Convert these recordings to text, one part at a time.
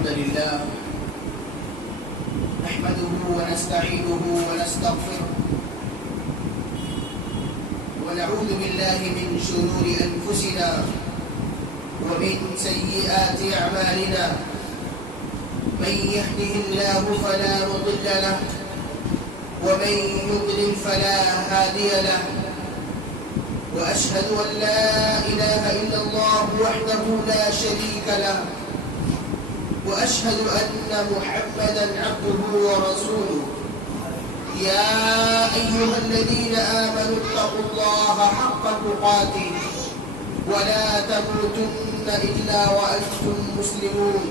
الحمد لله نحمده ونستعينه ونستغفره ونعوذ بالله من شرور أنفسنا ومن سيئات أعمالنا من يهده الله فلا مضل له ومن يضلل فلا هادي له وأشهد أن لا إله إلا الله وحده لا شريك له وأشهد أن محمدا عبده ورسوله يا أيها الذين آمنوا اتقوا الله حق تقاته ولا تموتن إلا وأنتم مسلمون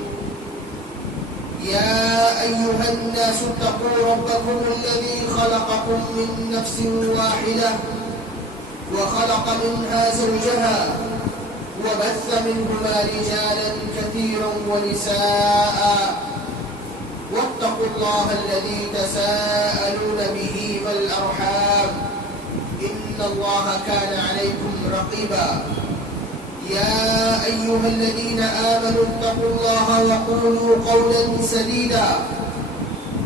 يا أيها الناس اتقوا ربكم الذي خلقكم من نفس واحدة وخلق منها زوجها وبث منهما رجالا كثيرا ونساء واتقوا الله الذي تساءلون به والأرحام إن الله كان عليكم رقيبا يا أيها الذين آمنوا اتقوا الله وقولوا قولا سديدا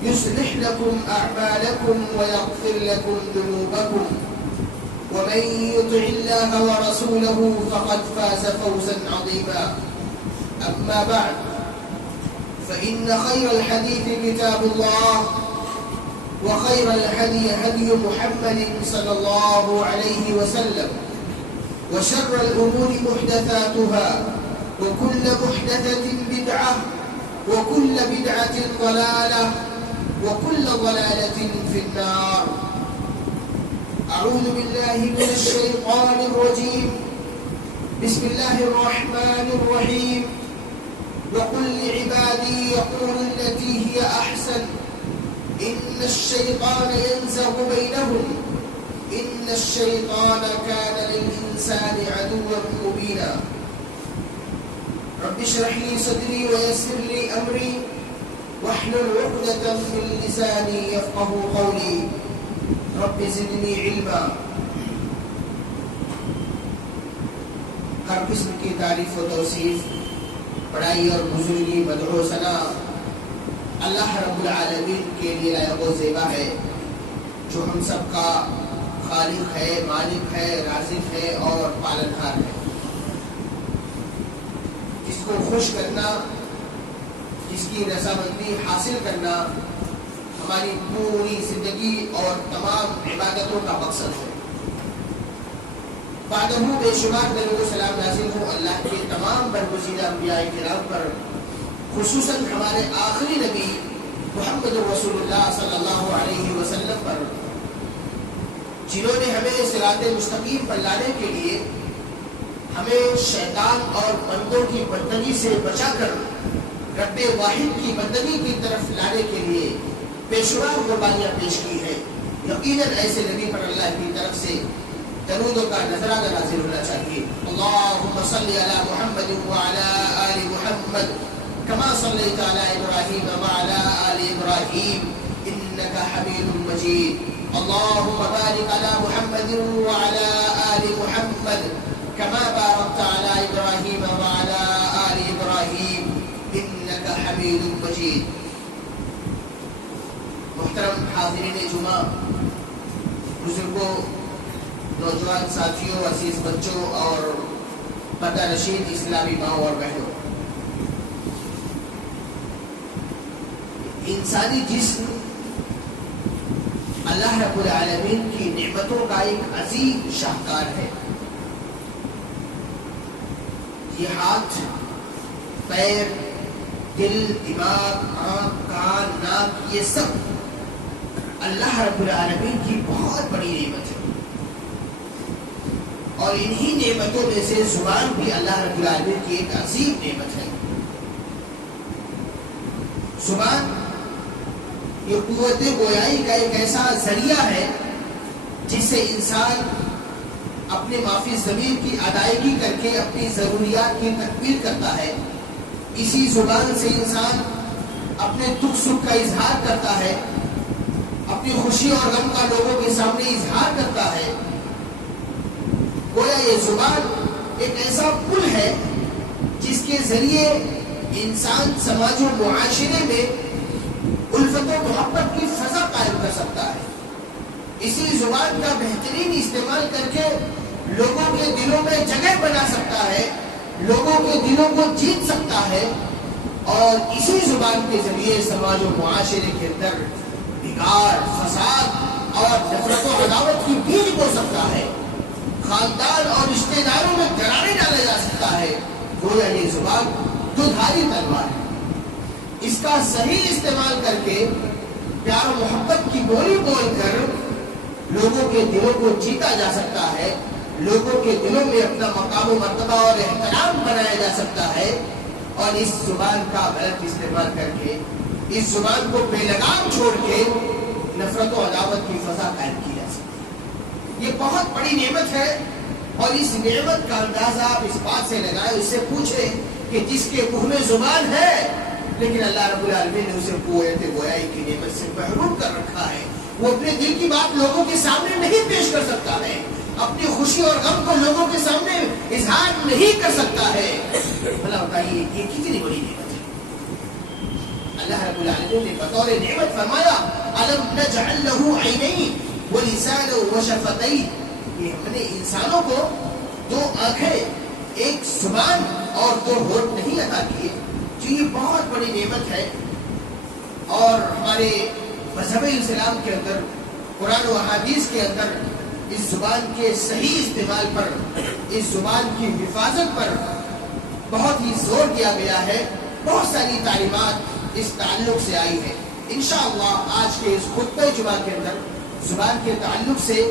يصلح لكم أعمالكم ويغفر لكم ذنوبكم ومن يطع الله ورسوله فقد فاز فوزا عظيما أما بعد فإن خير الحديث كتاب الله وخير الهدي هدي محمد صلى الله عليه وسلم وشر الأمور محدثاتها وكل محدثة بدعة وكل بدعة ضلالة وكل ضلالة في النار. أعوذ بالله من الشيطان الرجيم. بسم الله الرحمن الرحيم. وقل لعبادي يقولوا التي هي أحسن إن الشيطان ينزغ بينهم إن الشيطان كان للإنسان عدوا مبينا. رب اشرح لي صدري ويسر لي أمري واحلل عقدة من لساني يفقه قولي رب زدنی علما. ہر قسم کی تعریف و توصیف، بڑائی اور بزرگی، مدح و ثنا اللہ رب العالمین کے لیے لائق و زیبا ہے، جو ہم سب کا خالق ہے، مالک ہے، رازق ہے اور پالنہار ہے. جس کو خوش کرنا، جس کی رضامندی حاصل کرنا ہماری پوری زندگی اور تمام عبادتوں کا مقصد ہے. بعدہ بے شمار درود و سلام نازل ہو اللہ کے تمام برگزیدہ انبیاء کرام پر، خصوصاً ہمارے آخری نبی محمد رسول اللہ صلی اللہ علیہ وسلم پر، جنہوں نے ہمیں صراط مستقیم پر لانے کے لیے ہمیں شیطان اور بندوں کی بندگی سے بچا کر رب واحد کی بندگی کی طرف لانے کے لیے بے شمار قربانیاں پیش کی ہیں. یقیناً ایسے نبی پر اللہ کی طرف سے درودوں کا نذرانہ نازل ہونا چاہیے. اللہم صلی علی محمد وعلی آل محمد کما صلیت علی ابراہیم وعلی آل ابراہیم انک حمید مجید. اللہم بارک علی محمد وعلی آل محمد کما بارکت علی ابراہیم وعلی آل ابراہیم انک حمید مجید. محترم حاضرین جمعہ، بزرگوں، نوجوان ساتھیوں، عزیز بچوں اور پردہ نشین اسلامی ماں اور بہنوں، انسانی جسم اللہ رب العالمین کی نعمتوں کا ایک عظیم شاہکار ہے. یہ ہاتھ، پیر، دل، دماغ، آنکھ، کان، ناک، یہ سب اللہ رب العالمین کی بہت بڑی نعمت ہے. اور انہی نعمتوں میں سے زبان بھی اللہ رب العالمین کی ایک عظیم نعمت ہے. زبان یہ قوت گویائی کا ایک ایسا ذریعہ ہے جس سے انسان اپنے معافی ضمیر کی ادائیگی کر کے اپنی ضروریات کی تکمیل کرتا ہے. اسی زبان سے انسان اپنے دکھ سکھ کا اظہار کرتا ہے، اپنی خوشی اور غم کا لوگوں کے سامنے اظہار کرتا ہے. گویا یہ زبان ایک ایسا پل ہے جس کے ذریعے انسان سماج و معاشرے میں الفت و محبت کی فضا قائم کر سکتا ہے. اسی زبان کا بہترین استعمال کر کے لوگوں کے دلوں میں جگہ بنا سکتا ہے, لوگوں کے دلوں کو جیت سکتا ہے, اور اسی زبان کے ذریعے سماج و معاشرے کے اندر بگاڑ, فساد اور نفرت و عداوت کی بیج بو سکتا ہے. خاندان اور رشتہ داروں میں دراریں ڈالا جا سکتا ہے. گویا یہ زبان دودھاری تلوار ہے. اس کا صحیح استعمال کر کے پیار و محبت کی بولی بول کر لوگوں کے دلوں کو جیتا جا سکتا ہے, لوگوں کے دلوں میں اپنا مقام و مرتبہ اور احترام بنایا جا سکتا ہے, اور اس زبان کا غلط استعمال کر کے, اس زبان کو بے لگام چھوڑ کے نفرت و عداوت کی فضا قائم کی جا سکتی ہے. یہ بہت بڑی نعمت ہے, اور اس نعمت کا اندازہ آپ اس بات سے لگائیں, اس سے پوچھیں کہ جس کے منہ میں زبان ہے لیکن اللہ رب العالمین نے اسے قوت گویائی کی نعمت سے محروم کر رکھا ہے, وہ اپنے دل کی بات لوگوں کے سامنے نہیں پیش کر سکتا ہے, اپنی خوشی اور غم کو لوگوں کے سامنے اظہار نہیں کر سکتا ہے. بھلا بتائیے یہ کتنی بڑی نعمت ہے. اللہ رب العالمین نے بطور نعمت فرمایا الم نجعل له عینین ولسانا وشفتین, یہ ہم نے انسانوں کو دو آنکھیں, ایک زبان اور دو ہونٹ نہیں عطا کیے. جو یہ بہت بڑی نعمت ہے, اور ہمارے مذہب اسلام کے اندر, قرآن و احادیث کے اندر اس زبان کے صحیح استعمال پر, اس زبان کی حفاظت پر بہت ہی زور دیا گیا ہے. بہت ساری تعلیمات اس تعلق سے آئی ہے. انشاءاللہ آج کے اس خطبہ جمعہ کے اندر زبان کے تعلق سے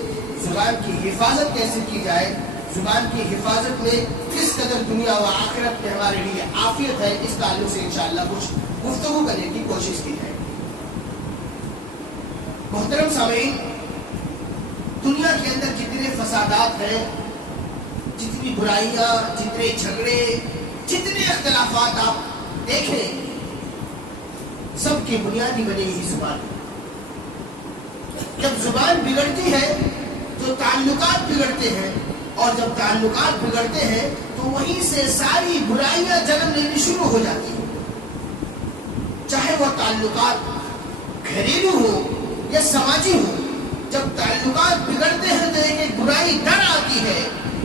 زبان کی حفاظت کیسے کی جائے, زبان کی حفاظت میں کس قدر دنیا و آخرت میں ہمارے لیے عافیت ہے, اس تعلق سے انشاءاللہ کچھ گفتگو کرنے کی کوشش کی جائے. محترم سامعین, دنیا کے اندر جتنے فسادات ہیں, جتنی برائیاں, جتنے جھگڑے, جتنے اختلافات آپ دیکھیں, سب کی بنیادی وجہ یہی زبان ہے. جب زبان بگڑتی ہے تو تعلقات بگڑتے ہیں, اور جب تعلقات بگڑتے ہیں تو وہیں سے ساری برائیاں جنم لینی شروع ہو جاتی ہیں. چاہے وہ تعلقات گھریلو ہو یا سماجی ہو, جب تعلقات بگڑتے ہیں تو ایک برائی ڈر آتی ہے.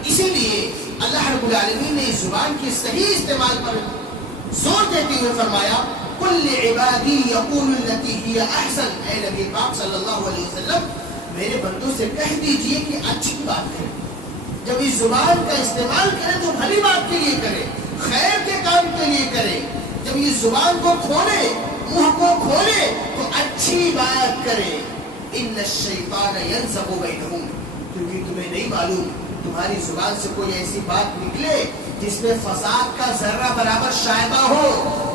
اسی لیے اللہ رب العالمین نے اس زبان کے صحیح استعمال پر زور دیتے ہوئے فرمایا کل عبادی یقول التی ہی احسن. اے نبی پاک صلی اللہ علیہ وسلم, میرے بندوں سے کہہ دیجئے کہ اچھی بات کریں. جب اس زبان کا استعمال کریں تو بھلی بات کے لیے کریں, خیر کے کام کے لیے کریں. جب یہ زبان کو کھولے, منہ کو کھولے تو اچھی بات کریں. ان الشیطان ینزغ بینہم, کیونکہ تمہیں نہیں معلوم تمہاری زبان سے کوئی ایسی بات نکلے جس میں فساد کا ذرہ برابر شائبہ ہو,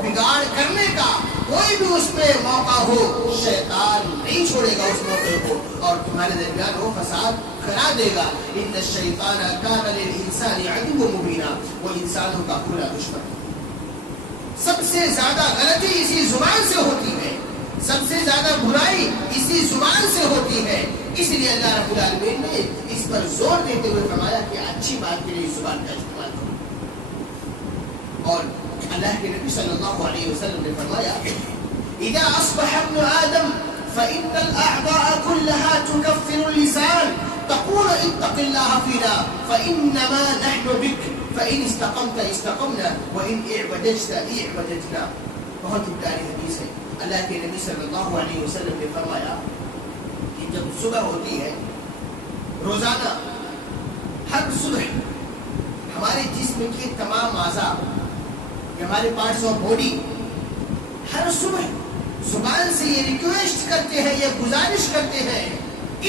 بگاڑ کرنے کا کوئی بھی اس میں موقع ہو, شیطان نہیں چھوڑے گا اس موقع کو, اور تمہارے درمیان وہ فساد کرا دے گا. ان الشیطان کان للانسان عدوا مبینا, وہ انسانوں کا کھلا دشمن. سب سے زیادہ غلطی اسی زبان سے ہوتی ہے, سب سے زیادہ برائی اسی زبان سے ہوتی ہے. اس لیے اللہ رب العالمین نے اس پر زور دیتے ہوئے فرمایا کہ اچھی بات کے لیے اس زبان کا استعمال کرو. اور اللہ کے نبی صلی اللہ علیہ وسلم نے فرمایا اذا اصبح ابن آدم فإن الأعضاء كلها تكفر اللسان تقول اتق الله فينا فإنما نحن بك فإن استقمت استقمنا وإن اعوججت اعوججنا. بہت ہی پیاری حدیث ہے. اللہ کے نبی صلی اللہ علیہ وسلم نے فرمایا کہ جب صبح ہوتی ہے, روزانہ ہر صبح ہمارے جسم کے تمام اعضاء, ہمارے پارٹس آف باڈی ہر صبح زبان سے یہ ریکویسٹ کرتے ہیں, یہ گزارش کرتے ہیں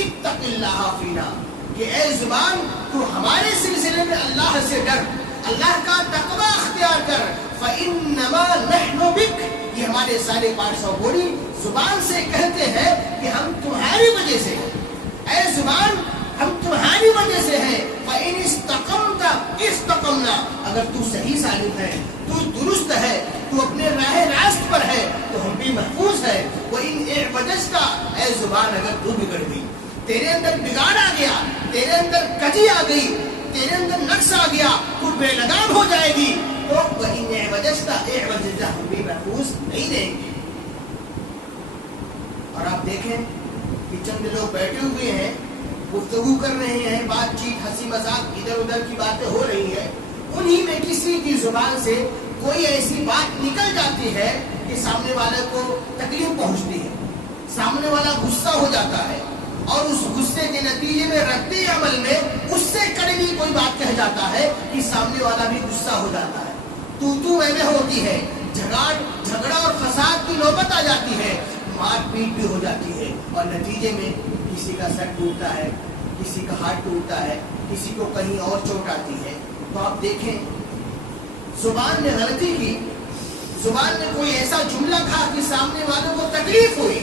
اتق اللہ فینا, کہ اے زبان تو ہمارے سلسلے میں اللہ سے ڈر, اللہ کا تقوی اختیار کر. فإنما نحن بک, یہ ہمارے سارے پارٹس آف باڈی زبان سے کہتے ہیں کہ ہم تمہاری وجہ سے, اے زبان ہم تمہاری وجہ سے ہیں. فإن استقمت استقمنا, اگر تو صحیح سالم ہے, تو درست ہے, تو اپنے راہ راست پر ہے تو ہم بھی محفوظ ہے. وإن اعوججت, اے زبان اگر تو بگڑ گئی, تیرے اندر بگاڑ آ گیا, تیرے اندر کجی آ گئی, تیرے اندر نقص آ گیا, تو بے لگام ہو جائے گی, تو وَإِنْ اعْوَجَجْتَ اعْوَجَجَ ہم بھی محفوظ نہیں دیں گے. اور آپ دیکھیں کہ چند لوگ بیٹھے ہوئے ہیں, گفتگو کر رہے ہیں, بات چیت ہنسی مذاق ادھر ادھر کی باتیں ہو رہی ہیں, انہی میں کسی کی زبان سے کوئی ایسی بات نکل جاتی ہے کہ سامنے والے کو تکلیف پہنچتی ہے, سامنے والا غصہ ہو جاتا ہے, اور اس غصے کے نتیجے میں رد عمل میں اس سے کڑوی کوئی بات کہہ جاتا ہے کہ سامنے والا بھی غصہ ہو جاتا ہے, تو میں ہوتی ہے, جھگڑا اور فساد کی نوبت آ جاتی ہے, مار پیٹ بھی ہو جاتی ہے, اور نتیجے میں کسی کا سر ٹوٹتا ہے, کسی کا ہاتھ ٹوٹتا ہے, کسی کو کہیں اور چوٹ آتی ہے. تو آپ دیکھیں زبان نے غلطی کی, زبان نے کوئی ایسا جملہ کہا کہ سامنے والوں کو تکلیف ہوئی,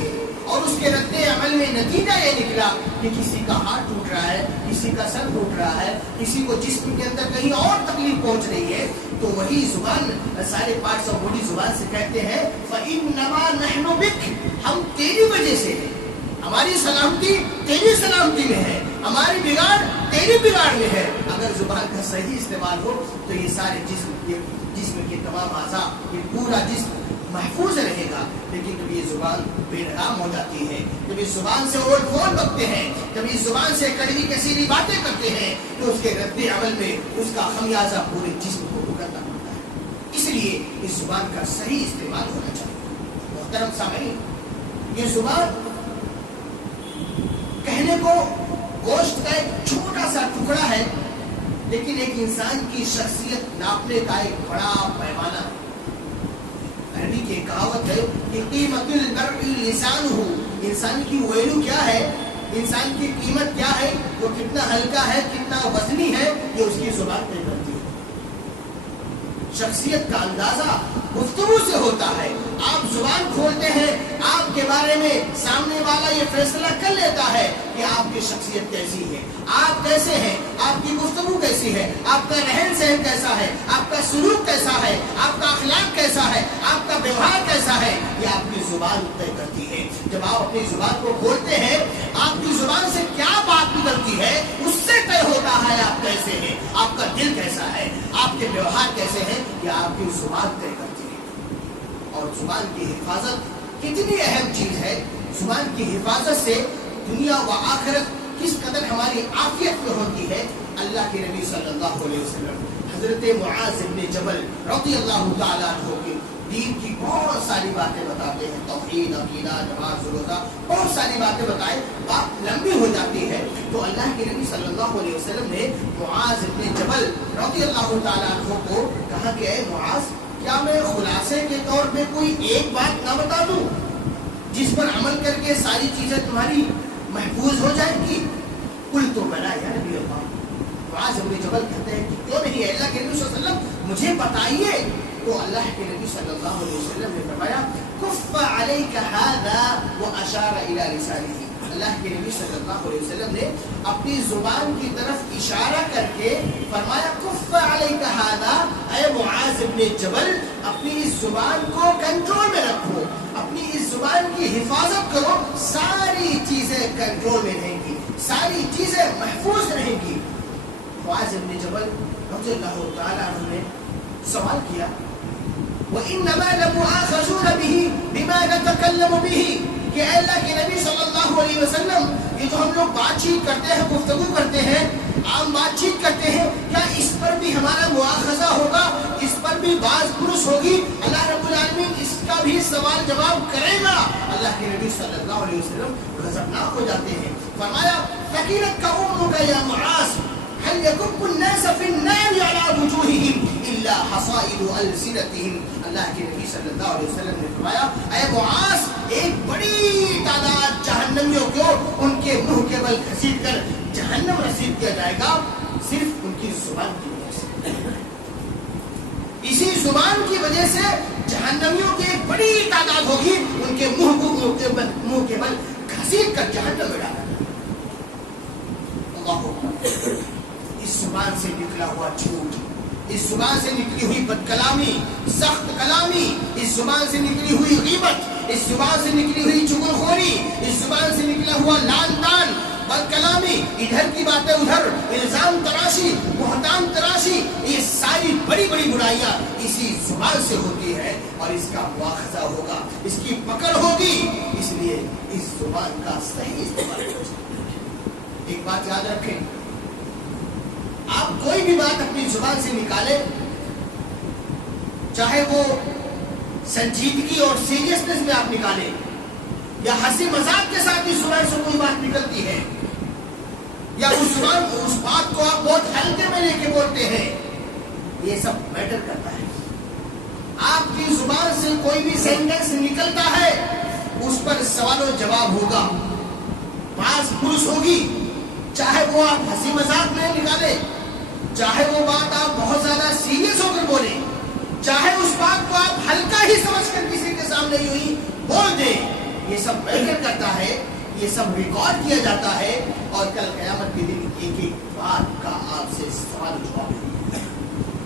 اور اس کے رد عمل میں نتیجہ یہ نکلا کہ کسی کا ہاتھ ٹوٹ رہا ہے, کسی کا سر ٹوٹ رہا ہے, کسی کو جسم کے اندر کہیں اور تکلیف پہنچ رہی ہے. تو وہی زبان سارے پارٹس آف باڈی زبان سے کہتے ہیں فَإِنَّمَا نَحْنُ بِكَ, ہم تیری وجہ سے ہیں, ہماری سلامتی تیری سلامتی میں ہے, ہماری بگاڑ تیری بگاڑ میں ہے. اگر زبان کا صحیح استعمال ہو تو یہ سارے جسم کے تمام اعضاء, یہ پورا جسم محفوظ رہے گا. لیکن جب یہ زبان بے لگام ہو جاتی ہے, جب اس زبان سے اوٹ فول بکتے ہیں, جب اس زبان سے کڑوی کسیری باتیں کرتے ہیں, تو اس کے رد عمل میں اس کا خمیازہ پورے جسم کو بھگتنا پڑتا ہے. اس لیے اس زبان کا صحیح استعمال ہونا چاہیے. محترم سامعین, یہ زبان کہنے کو گوشت کا ایک چھوٹا سا ٹکڑا ہے, لیکن ایک انسان کی شخصیت ناپنے کا ایک بڑا پیمانہ ہے. عربی کی کہاوت ہے کہ قیمت المرء لسانہ, انسان کی ویلو کیا ہے, انسان کی قیمت کیا ہے, وہ کتنا ہلکا ہے, کتنا وزنی ہے, یہ اس کی زبان طے کرتی ہے. شخصیت کا اندازہ گفتگو سے ہوتا ہے. آپ زبان کھولتے ہیں, آپ کے بارے میں سامنے والا یہ فیصلہ کر لیتا ہے کہ آپ کی شخصیت کیسی ہے, آپ کیسے ہیں, آپ کی گفتگو کیسی ہے, آپ کا رہن سہن کیسا ہے, آپ کا سلوک کیسا ہے, آپ کا اخلاق کیسا ہے, آپ کا ویوہار کیسا ہے, یہ آپ کی زبان طے کرتی ہے. جب آپ اپنی زبان کو کھولتے ہیں, آپ کی زبان سے کیا بات نکلتی ہے اس سے طے ہوتا ہے آپ کیسے ہیں, آپ کا دل کیسا ہے, آپ کے ویوہار کیسے ہیں, یہ آپ کی زبان طے کرتی ہے. اور زبان کی حفاظت کتنی اہم چیز ہے. زبان کی حفاظت سے دنیا و آخرت کس قدر ہماری عافیت میں ہوتی ہے. اللہ کے نبی صلی اللہ علیہ وسلم حضرت معاذ بن جبل رضی اللہ تعالیٰ عنہ کے دین کی بہت ساری باتیں بتاتے ہیں, توحید, عقیدہ, نماز, روزہ, بہت ساری باتیں بتائے, بات لمبی ہو جاتی ہے. تو اللہ کے نبی صلی اللہ علیہ وسلم نے معاذ بن جبل رضی اللہ تعالیٰ عنہ کو کہا کہ اے معاذ, کیا میں خلاصے کے طور پہ کوئی ایک بات نہ بتا دوں جس پر عمل کر کے ساری چیزیں تمہاری محفوظ ہو جائیں گی؟ کل تو بنا یا نبی اللہ. معاذ بن جبل کہتے ہیں کہ کیوں نہیں, اللہ کے نبی صلی اللہ علیہ وسلم مجھے بتائیے. تو اللہ کے نبی صلی اللہ علیہ وسلم نے فرمایا کف علیک ھذا واشار الی لسانہ. اللہ کے نبی صلی اللہ علیہ وسلم نے اپنی زبان کی طرف اشارہ کر کے فرمایا کف علیک ھذا, اے معاذ بن جبل اپنی اس زبان کو کنٹرول میں رکھو, اپنی اس زبان کی حفاظت کرو, ساری چیزیں کنٹرول میں رہیں گی, ساری چیزیں محفوظ رہیں گی. معاذ بن جبل رضی اللہ تعالیٰ عنہ نے سوال کیا وَإِنَّمَا لَمُؤَاخَذُونَ بِهِ بِمَا نَتَكَلَّمُ بِهِ, کہ اے اللہ کے نبی صلی اللہ علیہ وسلم, یہ جو ہم لوگ بات چیت کرتے ہیں, گفتگو کرتے ہیں, عام بات چیت کرتے ہیں, کیا اس پر بھی ہمارا مؤاخذہ ہوگا, اس پر بھی باز پرس ہوگی, اللہ رب العالمین اس کا بھی سوال جواب کرے گا؟ اللہ کے نبی صلی اللہ علیہ وسلم غضبناک ہو جاتے ہیں. فرمایا ثقیلتک امک یا معاذ هل يكب الناس في النار على وجوههم الا حصائد السنتهم. اللہ کے نبی صلی اللہ علیہ وسلم نے فرمایا اے معاذ, ایک بڑی تعداد جہنمیوں کو ان کے منہ کے بل گھسیٹ کر جہنم رسید کیا جائے گا, صرف ان کی زبان کی وجہ سے. اسی زبان کی وجہ سے جہنمیوں کی ایک بڑی تعداد ہوگی, ان کے منہ کے بل گھسیٹ کر جہنم میں ڈالا. اللہ, اس زبان سے نکلا ہوا جھوٹ, اس زبان سے نکلی ہوئی بد کلامی, سخت کلامی, اس زبان سے نکلی ہوئی غیبت, اس زبان سے نکلی ہوئی چغل خوری, اس زبان سے نکلا ہوا لعن طعن, بد کلامی، ادھر کی باتیں ادھر، الزام تراشی، بہتان تراشی، یہ ساری بڑی بڑی برائیاں اسی زبان سے ہوتی ہے اور اس کا مواخذہ ہوگا، اس کی پکڑ ہوگی. اس لیے اس زبان کا صحیح استعمال کریں. ایک بات یاد رکھیں، آپ کوئی بھی بات اپنی زبان سے نکالیں، چاہے وہ سنجیدگی اور سیریسنس میں آپ نکالیں یا ہنسی مذاق کے ساتھ اس زبان سے کوئی بات نکلتی ہے، یا اس بات کو آپ بہت ہلکے میں لے کے بولتے ہیں، یہ سب میٹر کرتا ہے. آپ کی زبان سے کوئی بھی سینٹنس نکلتا ہے، اس پر سوال و جواب ہوگا، باز پرس ہوگی، چاہے وہ آپ ہنسی مذاق میں نکالیں، چاہے وہ بات آپ بہت زیادہ سیریس ہو کر بولیں، چاہے اس بات کو آپ ہلکا ہی سمجھ کر کسی کے سامنے یوں ہی بول دیں، یہ سب میٹر کرتا ہے، یہ سب ریکارڈ کیا جاتا ہے اور کل قیامت کے دن ایک ایک بات کا آپ سے سوال و جواب ہوگا.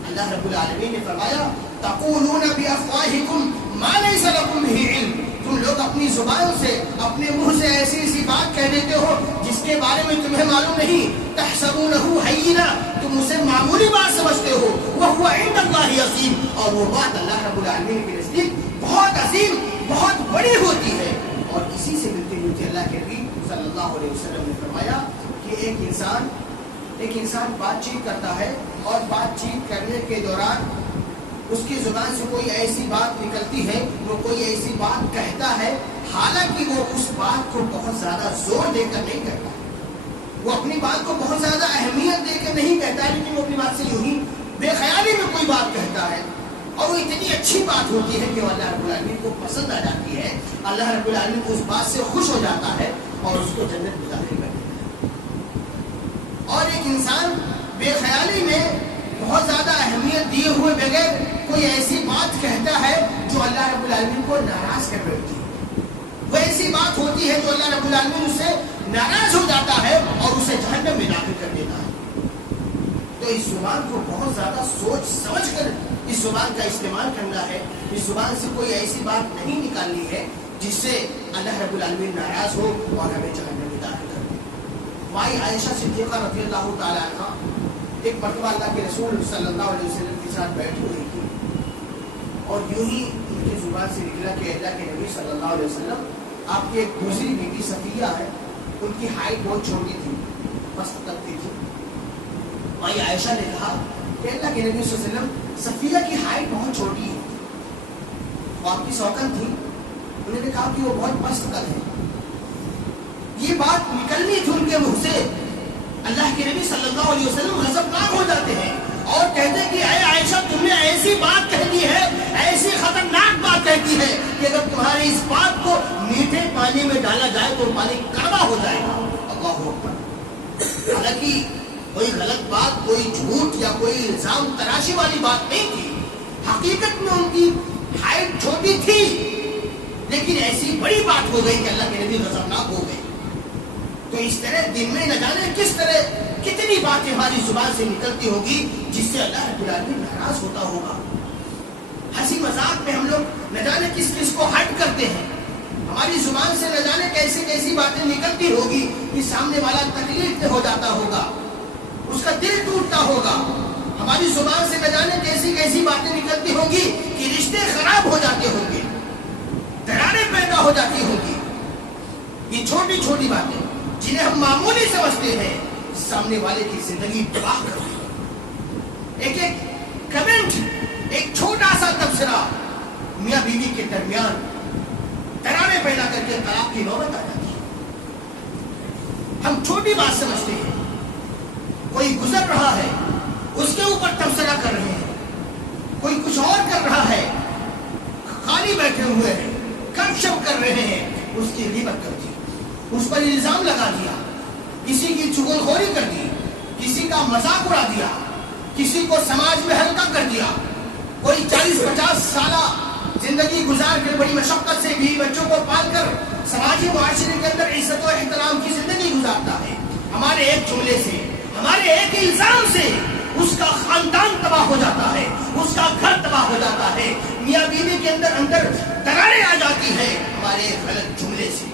اللہ رب العالمین نے فرمایا تقولون بافواہکم ما لیس لکم بہ علم، تم لوگ اپنی زبان سے، اپنے منہ سے ایسی ایسی بات کہہ دیتے ہو جس کے بارے میں تمہیں معلوم نہیں. تحسبونہ ہینا، تم اسے معمولی بات سمجھتے ہو، وہو عند اللہ عظیم، اور وہ بات اللہ رب العالمین کے نزدیک بہت عظیم، بہت بڑی ہوتی ہے. اور اسی سے ملتے ملتے اللہ کے نبی صلی اللہ علیہ وسلم نے فرمایا کہ ایک انسان بات چیت کرتا ہے اور بات چیت کرنے کے دوران اس کی زبان سے کوئی ایسی بات نکلتی ہے، وہ کوئی ایسی بات کہتا ہے، حالانکہ وہ اس بات کو بہت زیادہ زور دے کر نہیں کہتا، وہ اپنی بات کو بہت زیادہ اہمیت دے کر نہیں کہتا ہے، لیکن وہ اپنی بات سے یوں ہی بے خیالی میں کوئی بات کہتا ہے اور وہ اتنی اچھی بات ہوتی ہے کہ اللہ رب العالمین کو پسند آ جاتی ہے، اللہ رب العالمین اس بات سے خوش ہو جاتا ہے اور اس کو جنت میں داخل کر دیتا ہے. اور ایک انسان بے خیالی میں بہت زیادہ اہمیت دیے ہوئے بغیر کوئی ایسی بات کہتا ہے جو اللہ رب العالمین کو ناراض کر بیٹھتی ہے، وہ ایسی بات ہوتی ہے جو اللہ رب العالمین اس سے ناراض ہو جاتا ہے اور اسے جہنم میں داخل کر دیتا ہے. تو اس زبان کو بہت زیادہ سوچ سمجھ کر اس زبان کا استعمال کرنا ہے. اس زبان سے کوئی ایسی بات نہیں نکالنی ہے جس سے اللہ رب العالمین ناراض ہو اور ہمیں جہنم میں داخل کر دے. مائی عائشہ صدیقہ رضی اللہ تعالی عنہ ایک مرتبہ اللہ کے رسول صلی اللہ علیہ وسلم کے ساتھ بیٹھی ہوئی تھی اور یوں ہی ان کی زبان سے نکلا کہ اللہ کے نبی صلی اللہ علیہ وسلم، آپ کی ایک دوسری بیوی صفیہ ہے، ان کی ہائٹ بہت چھوٹی تھی، مست تکتی تھی. مائی عائشہ نے کہا کہ اللہ کے نبی صلی اللہ علیہ وسلم، صفیہ کی ہائٹ بہت چھوٹی ہے، وہ آپ کی سوکن تھی، انہوں نے کہا کہ وہ بہت مست قد ہے. یہ بات نکلنی تھی ان کے منہ سے، اللہ کے نبی صلی اللہ علیہ وسلم غضبناک ہو جاتے ہیں اور کہتے ہیں کہ اے عائشہ، تم نے ایسی بات کہہ دی ہے، ایسی خطرناک بات کہتی ہے کہ اگر تمہارے اس بات کو میٹھے پانی میں ڈالا جائے تو پانی کڑوا ہو جائے گا. اللہ اکبر. حالانکہ کوئی غلط بات، کوئی جھوٹ یا کوئی الزام تراشی والی بات نہیں تھی، حقیقت میں ان کی ہائٹ چھوٹی تھی، لیکن ایسی بڑی بات ہو گئی کہ اللہ کے نبی غضبناک ہو گئے. تو اس طرح دن میں نہ جانے کس طرح کتنی باتیں ہماری زبان سے نکلتی ہوگی جس سے اللہ رب العالمین ناراض ہوتا ہوگا. ہنسی مذاق میں ہم لوگ نہ جانے کس کس کو ہرٹ کرتے ہیں، ہماری زبان سے نہ جانے کیسی کیسی باتیں نکلتی ہوگی کہ سامنے والا تکلیف میں ہو جاتا ہوگا، اس کا دل ٹوٹتا ہوگا. ہماری زبان سے نہ جانے کیسی کیسی باتیں نکلتی ہوں گی کہ رشتے خراب ہو جاتے ہوں گے، دراڑیں پیدا ہو جاتی ہوں گی. یہ چھوٹی چھوٹی باتیں جنہیں ہم معمولی سمجھتے ہیں، سامنے والے کی زندگی تباہ کر دی. ایک ایک کمنٹ، ایک چھوٹا سا تبصرہ میاں بیوی کے درمیان دراڑیں پیدا کر کے طلاق کی نوبت آ جاتی ہے. ہم چھوٹی بات سمجھتے ہیں، کوئی گزر رہا ہے اس کے اوپر تبصرہ کر رہے ہیں، کوئی کچھ اور کر رہا ہے، خالی بیٹھے ہوئے ہیں، گپ شپ کر رہے ہیں، اس کی غیبت کر دی، اس پر الزام لگا دیا، کسی کی چغلخوری کر دی، کسی کا مذاق اڑا دیا، کسی کو سماج میں ہلکا کر دیا. کوئی 40-50 سالہ زندگی گزار کر بڑی مشقت سے بھی بچوں کو پال کر سماجی معاشرے کے اندر عزت و احترام کی زندگی گزارتا ہے. ہمارے ایک جملے سے، ہمارے ایک الزام سے اس کا خاندان تباہ ہو جاتا ہے، اس کا گھر تباہ ہو جاتا ہے. میاں بیوی کے اندر دراڑیں آ جاتی ہے ہمارے ایک غلط جملے سے،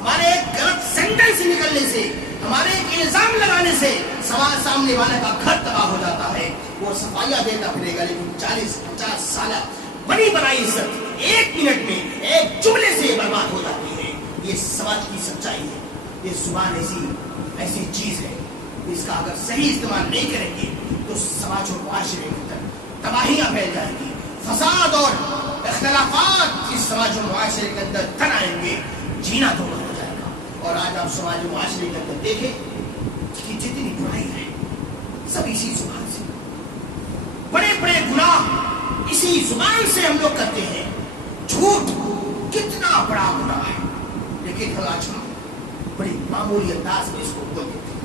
ہمارے ایک غلط سینٹنس نکلنے سے. ہمارے ایک الزام لگانے سے سامنے والے کا گھر تباہ ہو جاتا ہے. وہ صفائیاں دیتا پھرے گا لیکن 40-50 سالہ بڑی بڑائی عزت 1 منٹ میں ایک جملے سے برباد ہو جاتی ہے. یہ سماج کی سچائی ہے. یہ زبان ایسی چیز ہے، اس کا اگر صحیح استعمال نہیں کریں گے تو سماج اور معاشرے کے اندر تباہیاں پھیل جائیں گی، فساد اور اختلافات اس سماج اور معاشرے کے اندر تن آئیں گے، جینا دور ہو جائے گا. اور آج آپ سماج اور معاشرے کے اندر دیکھیں کہ جتنی برائی ہے سب اسی زبان سے، بڑے بڑے گناہ اسی زبان سے ہم لوگ کرتے ہیں. جھوٹ کتنا بڑا گناہ ہے لیکن آج ہم بڑی معمولی انداز میں اس کو بول دیتے ہیں.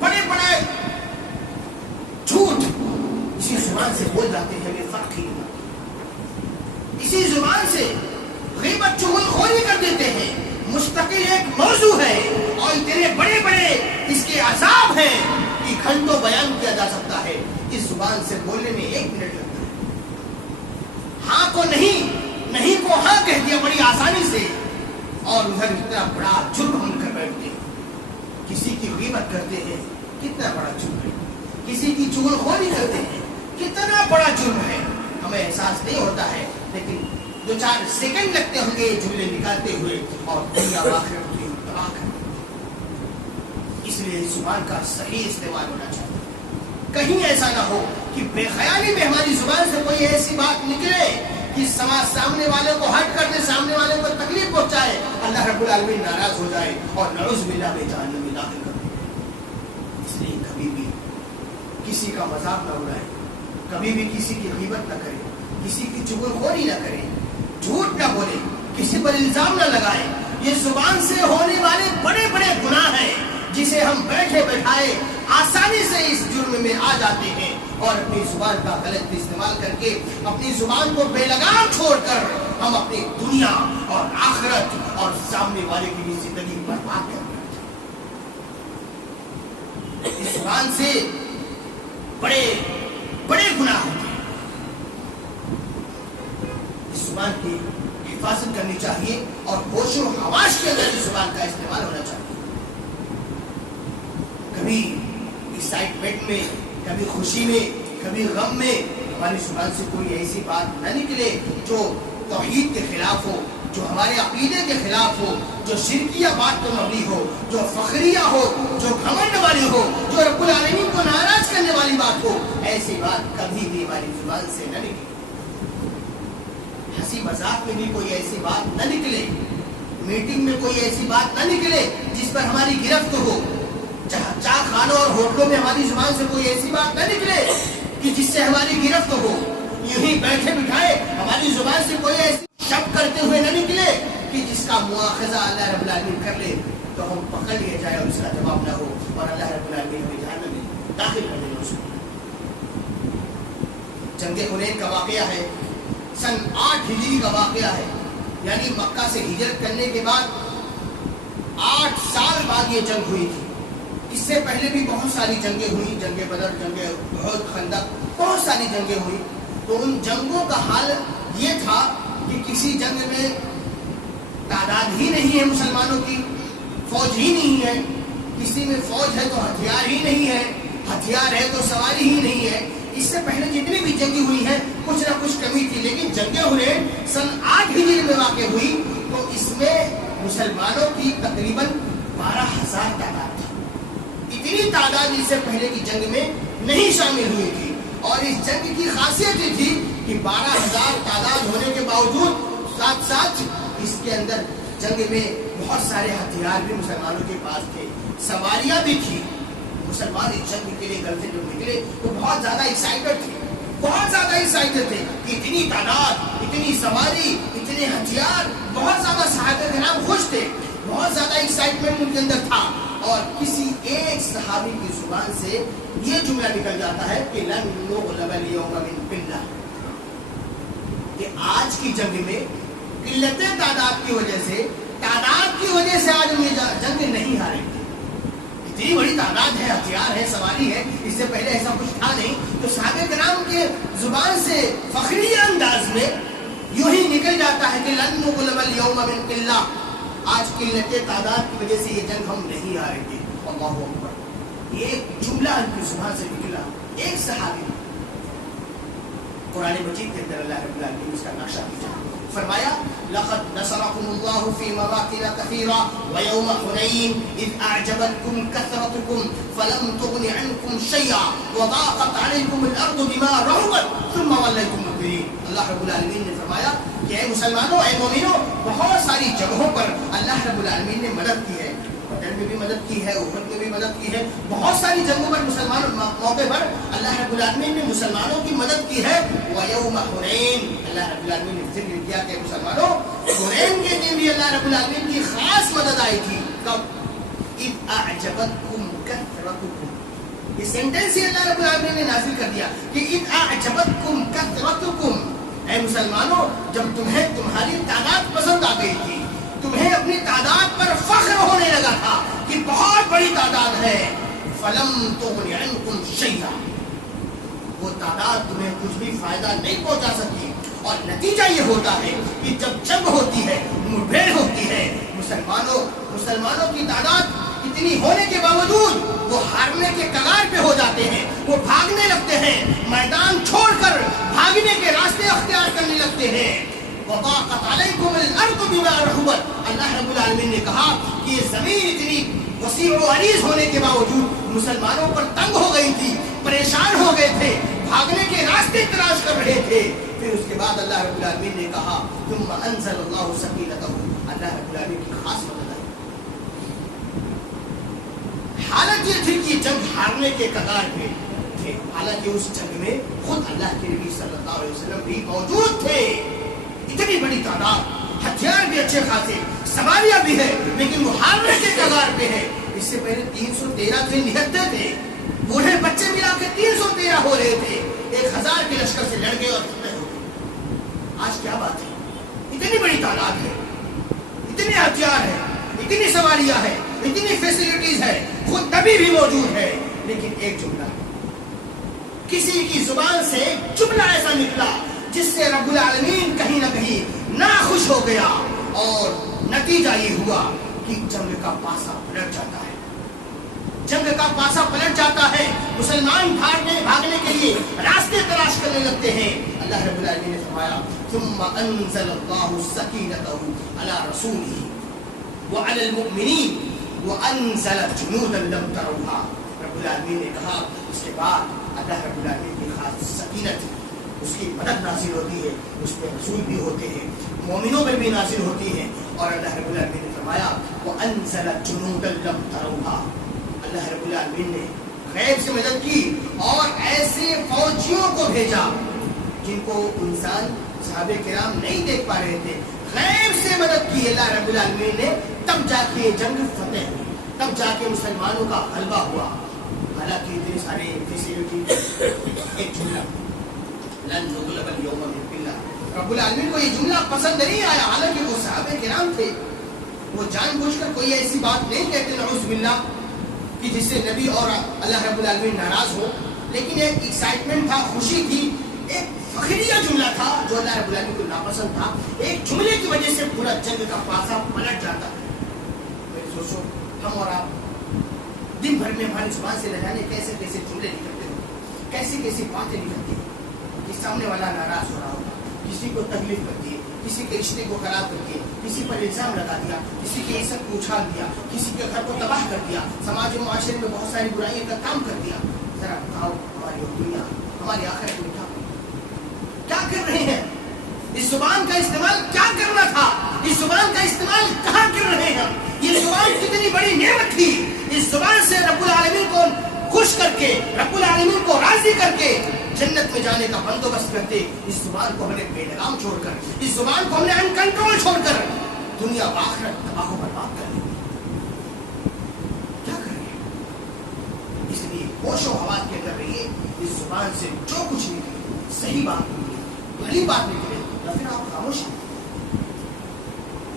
بڑے بڑے جھوٹ اسی زبان سے بول جاتے ہیں، ہمیں فرق ہی نہیں پڑتا. اسی زبان سے غیبت چغل خوری کر دیتے ہیں. مستقل ایک موضوع ہے اور اتنے بڑے بڑے اس کے عذاب ہیں کہ گھنٹوں بیان کیا جا سکتا ہے. اس زبان سے بولنے میں 1 منٹ لگتا ہے. ہاں کو نہیں کو ہاں کہہ دیا بڑی آسانی سے، اور ادھر اتنا بڑا جرم ہم کر بیٹھتے ہیں. کسی کی غیبت کرتے ہیں، کتنا بڑا جرم ہے. کسی کی چغل خوری کرتے ہیں، کتنا بڑا جرم ہے. ہمیں احساس نہیں ہوتا ہے لیکن 2-4 سیکنڈ لگتے ہوں گے جملے نکالتے ہوئے اور دنیا آخرت کی تباہ کرتے. اس لیے اس زبان کا صحیح استعمال ہونا چاہیے. کہیں ایسا نہ ہو کہ بے خیالی میں ہماری زبان سے کوئی ایسی بات نکلے کہ سامنے والے کو ہٹ کر دے، سامنے والے کو تکلیف پہنچائے، اللہ رب العالمین ناراض ہو جائے اور نعوذ باللہ میں جہنم میں داخل کر دے. اس لیے کبھی بھی کسی کا مذاق نہ اڑائے، کبھی بھی کسی کی غیبت نہ کرے، کسی کی چغل خوری نہ کرے، جھوٹ نہ بولے، کسی پر الزام نہ لگائے. یہ زبان سے ہونے والے بڑے بڑے گناہ ہیں جسے ہم بیٹھے بیٹھائے آسانی سے اس جرم میں آ جاتے ہیں اور اپنی زبان کا غلط استعمال کر کے اپنی زبان کو بے لگام چھوڑ کر ہم اپنی دنیا اور آخرت اور سامنے والے کی بھی زندگی برباد کر دیتے ہیں. اس زبان سے بڑے بڑے گناہ ہوتے ہیں. اس زبان کی حفاظت کرنی چاہیے اور ہوش و حواس کے اندر اس زبان کا استعمال ہونا چاہیے. کبھی ایکسائٹمنٹ میں، کبھی خوشی میں، کبھی غم میں ہماری زبان سے کوئی ایسی بات نہ نکلے جو توحید کے خلاف ہو، جو ہمارے عقیدے کے خلاف ہو، جو شرکیہ بات پر مبنی ہو، جو فخریہ ہو، جو گھمنڈ والی ہو، جو رب العالمین کو ناراض کرنے والی بات ہو. ایسی بات کبھی بھی ہماری زبان سے نہ نکلے. ہنسی مذاق میں بھی کوئی ایسی بات نہ نکلے، میٹنگ میں کوئی ایسی بات نہ نکلے جس پر ہماری گرفت ہو. چار خانوں اور ہوٹلوں میں ہماری زبان سے کوئی ایسی بات نہ نکلے کہ جس سے ہماری گرفت ہو. یوں ہی بیٹھے بٹھائے ہماری زبان سے کوئی ایسی شب کرتے ہوئے نہ نکلے کہ جس کا مواخذہ اللہ رب العالمین کر لے تو ہم پکڑ لیا جائے اور اس کا جواب نہ ہو اور اللہ رب العالمین ہمیں جہنم میں داخل کر دے. اس کو جنگ حنین کا واقعہ ہے، سن 8 ہجری کا واقعہ ہے. یعنی مکہ سے ہجرت کرنے کے بعد 8 سال بعد یہ جنگ ہوئی تھی. اس سے پہلے بھی بہت ساری جنگیں ہوئی، جنگ بدر، جنگ احد، خندق، بہت ساری جنگیں ہوئی. تو ان جنگوں کا حال یہ تھا کہ کسی جنگ میں تعداد ہی نہیں ہے مسلمانوں کی، فوج ہی نہیں ہے. کسی میں فوج ہے تو ہتھیار ہی نہیں ہے، ہتھیار ہے تو سواری ہی نہیں ہے. اس سے پہلے جتنی بھی جنگیں ہوئی ہیں کچھ نہ کچھ کمی تھی، لیکن جنگیں انہیں سن 8 ہجری میں واقع ہوئی تو اس میں مسلمانوں کی تقریباً 12,000 تعداد تھی. اتنی تعداد اس سے پہلے کی جنگ میں نہیں شامل ہوئی تھی. اور اس جنگ کی خاصیت یہ تھی کہ 12,000 تعداد ہونے کے باوجود ساتھ ساتھ اس کے اندر جنگ میں بہت سارے ہتھیار بھی مسلمانوں کے پاس تھے، سواریاں بھی تھی. مسلمان اس جنگ کے لیے گھر سے جو نکلے تو بہت زیادہ ایکسائٹڈ تھے، بہت زیادہ ایکسائٹڈ تھے کہ اتنی تعداد، اتنی سواری، اتنے ہتھیار. بہت زیادہ صحابہ کرام خوش تھے، بہت زیادہ ایکسائٹمنٹ ان کے اندر تھا. اور کسی ایک صحابی کی زبان سے یہ جملہ نکل جاتا ہے کہ لن نغلب اليوم من قلہ، کہ آج کی جنگ میں قلت تعداد کی وجہ سے آج ہم یہ جنگ نہیں ہارے. اتنی بڑی تعداد ہے، ہتھیار ہے، سواری ہے، اس سے پہلے ایسا کچھ تھا نہیں. تو صحابہ کرام کے زبان سے فخریہ انداز میں یوں ہی نکل جاتا ہے کہ لن نغلب اليوم من قلہ، آج قلت تعداد کی وجہ سے یہ جنگ ہم نہیں آ رہے تھے. اللہ اکبر. ایک جملہ ان کی زبان سے نکلا, ایک صحابی. قرآن مجید کے اندر اللہ رب العالمین نے اس کا نقشہ کھینچا, فرمایا لقد نصركم الله في مواطن كثيرة ويوم حنين إذ أعجبتكم كثرتكم فلم تغن عنكم شيئا وضاقت عليكم الأرض بما رحبت ثم وليتم مدبرين. اللہ رب العالمین نے فرمایا کہ اے مسلمانوں, اے مومنوں, بہت ساری جگہوں پر اللہ رب العالمین نے مدد کی ہے. بدر میں بھی مدد کی ہے, احد میں بھی مدد کی ہے, بہت ساری جنگوں پر مسلمانوں موقع پر اللہ رب العالمین نے مسلمانوں کی مدد کی ہے. وَيَوْمَ حُنَيْن, اللہ رب العالمین نے ذکر کیا کہ مسلمانوں حنین کے دن بھی اللہ رب العالمین کی خاص مدد آئی تھی. کب؟ اِذْ أَعْجَبَتْكُمْ كَثْرَتُكُمْ, یہ سینٹنس ہی اللہ رب العالمین نے نازل کر دیا کہ اِذْ أَعْجَبَتْكُمْ كَثْرَتُكُمْ, اے مسلمانوں جب تمہیں تمہاری تعداد پسند آ گئی تھی, تمہیں اپنی تعداد پر فخر ہونے لگا تھا کہ بہت بڑی تعداد ہے. فَلَمْ تُغْنِ عَنْكُمْ شَيْئًا, وہ تعداد تمہیں کچھ بھی فائدہ نہیں پہنچا سکی. اور نتیجہ یہ ہوتا ہے کہ جب جنگ ہوتی ہے, مٹبھیڑ ہوتی ہے, مسلمانوں کی تعداد اتنی ہونے کے باوجود وہ ہارنے کے کگار پہ ہو جاتے ہیں, وہ بھاگنے لگتے ہیں, میدان چھوڑ کر بھاگنے کے راستے اختیار کرنے لگتے ہیں. وَضَاقَتْ عَلَيْكُمُ الْأَرْضُ بِمَا رَحُبَتْ, اللہ رب العالمین نے کہا کہ یہ زمین اتنی وسیع و عریض ہونے کے باوجود مسلمانوں پر تنگ ہو گئی تھی, پریشان ہو گئے تھے, بھاگنے کے راستے تلاش کر رہے تھے. پھر اس کے بعد اللہ رب العالمین نے کہا ثُمَّ أَنزَلَ اللَّهُ سَكِينَتَهُ, اللہ رب العالمین کی خاص مدد آئی. حالت یہ تھی کہ جنگ ہارنے کے کگار پہ تھے, حالانکہ اس جنگ میں خود اللہ کے نبی صلی اللہ علیہ وسلم بھی موجود تھے. اتنی بڑی تعداد, ہتھیار بھی اچھے خاصے, سواریاں بھی ہے, لیکن وہ ہارنے کے کگار پہ ہے. اس سے پہلے 313 تھے, نہتے تھے, بوڑھے بچے ملا کے 313 ہو رہے تھے. 1000 کے لشکر سے لڑ گئے اور ختم ہو گئے. آج کیا بات ہے, اتنی بڑی تعداد ہے, اتنے ہتھیار ہے, اتنی سواریاں ہے, اتنی فیسلٹیز ہے, خود نبی بھی موجود ہے, لیکن ایک جملہ, کسی کی زبان سے ایک جملہ ایسا نکلا جس سے رب العالمین کہیں نہ کہیں ناخوش ہو گیا, اور نتیجہ یہ ہوا کہ جنگ کا پاسا پلٹ جاتا ہے. جنگ کا پاسا پلٹ جاتا ہے, مسلمان بھاگنے کے لیے راستے تلاش کرنے لگتے ہیں. اللہ رب العالمین نے فرمایا ثم انزل الله سکینته علی رسوله وعلى المؤمنین وانزل جنودا لم تروها. رب العالمین نے کہا اس کے بعد اللہ رب العالمین کی خاص سکینت, اس کی مدد نازل ہوتی ہے, اس میں رسول بھی ہوتے ہیں, مومنوں میں بھی نازل ہوتی ہیں. اور اللہ رب العالمین نے فرمایا وَأَنزَلَ جُنُودًا لَمْ تَرَوْهَا, اللہ رب العالمین نے غیب سے مدد کی اور ایسے فوجیوں کو بھیجا جن کو انسان صحابہ کرام نہیں دیکھ پا رہے تھے. غیب سے مدد کی اللہ رب العالمین نے, تب جا کے جنگ فتح ہوئی, تب جا کے مسلمانوں کا غلبہ ہوا. حالانکہ اتنے سارے فیسلٹی, ایک جملہ لن نغلب اليوم بالله, رب العالمین کو یہ جملہ پسند نہیں آیا. حالانکہ وہ صحابہ کرام تھے, وہ جان بوجھ کر کوئی ایسی بات نہیں کہتے نعوذ باللہ کہ جس سے نبی اور اللہ رب العالمین ناراض ہو, لیکن ایک ایکسائٹمنٹ تھا, خوشی تھی, ایک فخریہ جملہ تھا جو اللہ رب العالمین کو ناپسند تھا. ایک جملے کی وجہ سے پورا جنگ کا پاسا پلٹ جاتا ہے. سوچو ہم اور آپ دن بھر میں ہماری زبان سے نہ جانے کیسے کیسے جملے نکلتے ہو, کیسی کیسی باتیں نکلتی ہیں کہ سامنے والا ناراض ہو رہا ہوگا, کسی کو تکلیف کرتی ہے, کسی کے رشتے کو خراب کر کے, کسی پر الزام لگا دیا, کسی کی عزت کو اچھال دیا, کسی کے گھر کو تباہ کر دیا, سماج و معاشرے میں بہت ساری برائیوں کا کام کر دیا. ذرا بتاؤ ہماری دنیا, ہماری آخرت میں کیا کر رہے ہیں؟ اس زبان کا استعمال کیا کرنا تھا, اس زبان کا استعمال کہاں کر رہے ہیں؟ یہ زبان کتنی بڑی نعمت تھی, اس زبان سے رب العالمین کو خوش کر کے, رب العالمین کو راضی کر کے جنت میں جانے کا بندوبست کرتے. اس زبان کو ہم نے بے لگام چھوڑ کر, اس زبان کو ہم نے ان کنٹرول چھوڑ کر دنیا و آخرت تباہ و برباد کر لی. کیا کر رہے ہیں؟ اس لیے ہوش و حواس کے اندر رہیے. اس زبان سے جو کچھ نکلے, صحیح بات نکلے, بھلی بات نکلے, یا پھر آپ خاموش ہیں.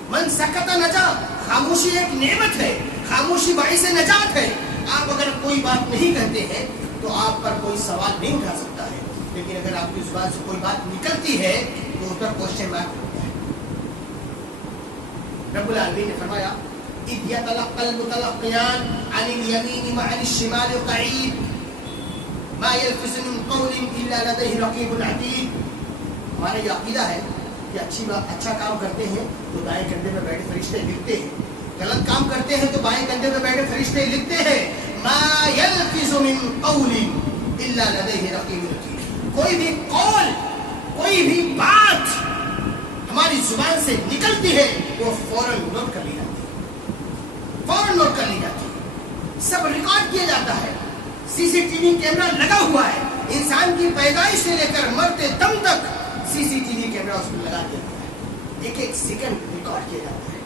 من سکت نجا, خاموشی ایک نعمت ہے, خاموشی باعث نجات ہے. آپ اگر کوئی بات نہیں کہتے ہیں تو آپ پر کوئی سوال نہیں اٹھا سکتا ہے, لیکن اگر آپ کی زبان سے کوئی بات نکلتی ہے تو اس پر کوشچن مارک ہوتا ہے. رب العالمین نے فرمایا اذ یتلقى المتلقیان عن الیمین وعن الشمال قعید ما یلفظ من قول الا لدیہ رقیب عتید. ہمارا یہ عقیدہ ہے کہ اچھا کام کرتے ہیں تو دائیں کندھے پہ بیٹھے فرشتے لکھتے ہیں, غلط کام کرتے ہیں تو بائیں کندھے پہ بیٹھے فرشتے لکھتے ہیں. ما یلفظ من قول الا لدیہ رقیب عتید. کوئی بھی قول, کوئی بھی بات ہماری زبان سے نکلتی ہے وہ فوراً نوٹ کر لی جاتی ہے, فوراً نوٹ کر لی جاتی ہے, سب ریکارڈ کیا جاتا ہے. سی سی ٹی وی کیمرہ لگا ہوا ہے, انسان کی پیدائش سے لے کر مرتے دم تک سی سی ٹی وی کیمرہ اس کو لگا دیا جاتا ہے, ایک ایک سیکنڈ ریکارڈ کیا جاتا ہے.